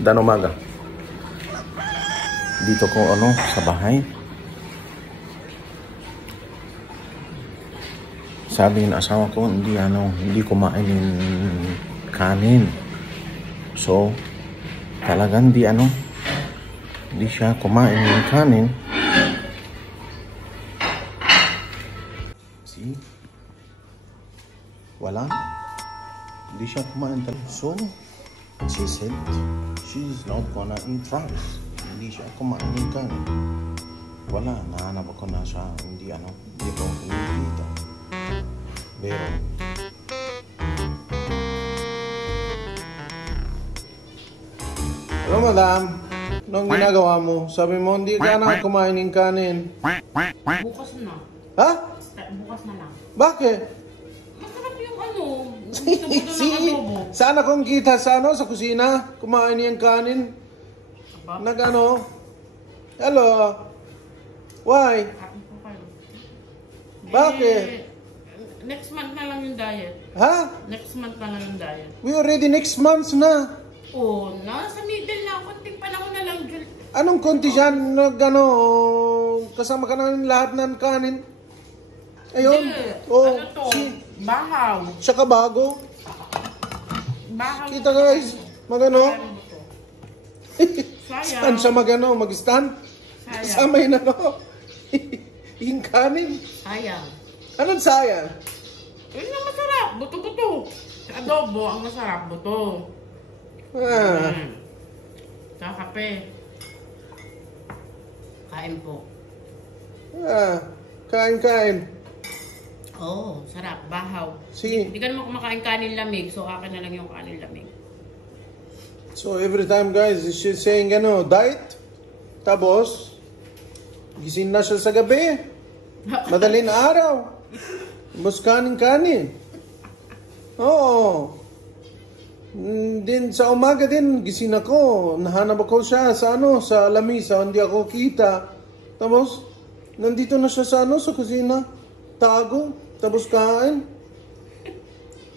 Dan umaga. Dito ko sa bahay. Sabi ng asawa ko, hindi kumain ng kanin. So, talagang hindi siya kumain ng kanin. See? Wala. Hindi siya kumain talaga. So, she said, she's not gonna eat rice. Hindi siya kumain ng kanin. Wala, nahanap ako na siya. Hindi ko nakikita. Pero, hello, madam. Anong ginagawa mo? Sabi mo, hindi ka na kumain ng kanin. Bukas na. Ha? Bukas na lang. Bakit? Masarap yung Si, sana kong kita sa kusina, kumain niyang kanin. Hello? Why? Bakit? Next month na lang yung diet. Ha? Next month na lang yung diet. We already next month na. Oh, nasa middle na. Kunting panahon na lang. Anong konti dyan? Kasama ka na lahat ng kanin? Ayun. Ano to? Bahaw. Siya ka bago. Bahaw. Kita guys. Sayang. Saan siya mag-stand? Sayang. Kasama yun yung kanin. Sayang. Anong sayang? Yun ang masarap. Buto-buto. Sa adobo, ang masarap. Buto. Sa kape. Kain po. Kain. Oh, sarap. Bahaw. Sige. Hindi ka naman kumakain kanin lamig, so akin na lang yung kanin lamig. So every time guys, she's saying diet. Tapos, gising na siya sa gabi. Madaling araw. Tapos kanin. Oo. Din sa umaga din, gising ako. Nahanap ako siya sa lamisa, hindi ako kita. Tapos, nandito na siya sa kusina. Tago. Tapos kain.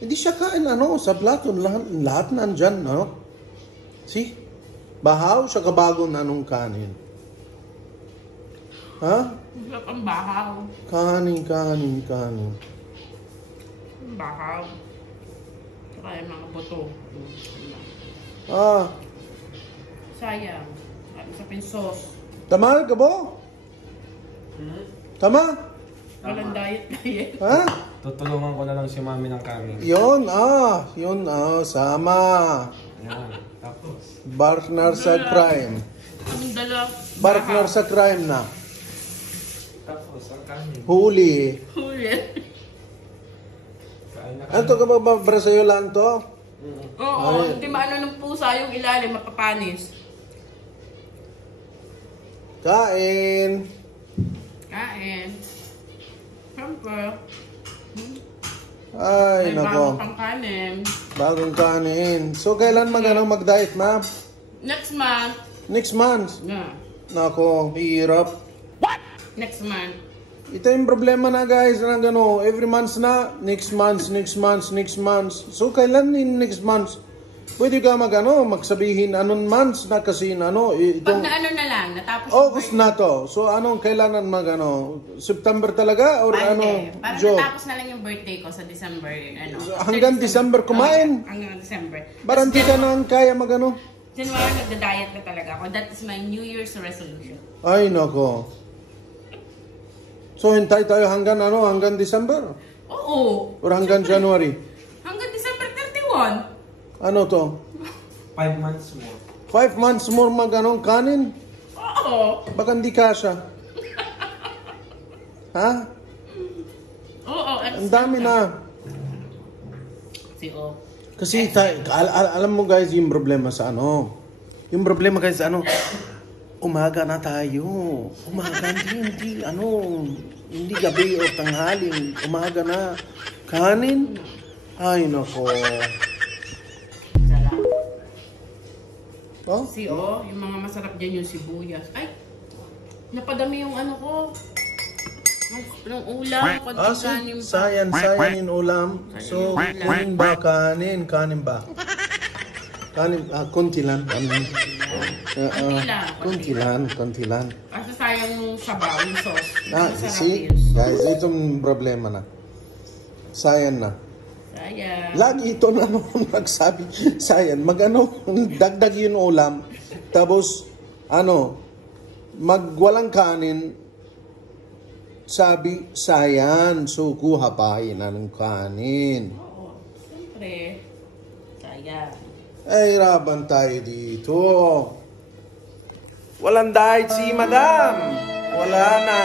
Hindi siya kain sa plato. Lahat nandyan, See? Bahaw siya kabago na kanin. Ha? Masarap ang bahaw. Kanin. Bahaw. Saka yung mga buto. Sayang. Sa pinsos. Tama ka ba? Tama? Walang diet. Ha? Tutulungan ko na lang si mami ng kanin. Yun, sama. Yan, tapos. Partner sa crime. Ang dala. Partner sa crime na. Tapos, ang kanin. Huli. Kain na Ano ka ba Brasayo lang to? Oo, hindi maano ng pusa yung ilalim, mapapanis. Kain. Siyempre. Ay, May nako. bago pang kanin. Bagong kanin. So, kailan mag-diet, ma'am? Next month. Next month. Yeah. Nako, hirap. Next month. Ito yung problema na guys, every month na, next month. So, kailan yung next month? Pwede ka magsabihin anong months na kasi Pag na na lang, natapos August na to. So, kailanan September talaga? Or Parang joke? natapos na lang yung birthday ko sa December. So, hanggang December kumain? Hanggang December. Parang di ka na kaya January, nagda-diet na talaga ako. That is my New Year's resolution. Ay, nako. So, hintay tayo hanggang December? Oo. Or hanggang January? Hanggang December 31. Ano to? 5 months more. 5 months more kanin? Oo. Baka hindi kasha. Ha? Oo. Ang dami na. Kasi alam mo guys, yung problema sa Yung problema guys sa umaga na tayo. Umaga hindi gabi o tanghali. Umaga na. Kanin? Ay, nako. Oh? Yung mga masarap dyan yung sibuyas. Ay, napadami yung ko. Ng ulam. Sayang yung ulam. So, kanin ba? Kanin ba? Kanin, konti lang. Konti lang. Kasi sayang yung sabaw, yung sauce. Masarap See? yun. Guys, itong problema na. Sayang na. Sayang. Lagi ito na naman nagsabi, sayang. Dagdag yung ulam. Tapos, magwalang kanin. Sabi, sayang. So, kuha pa na ng kanin. Oo. Siyempre. Sayang. Ay, hirapan tayo dito. Walang diet si madam. Wala na.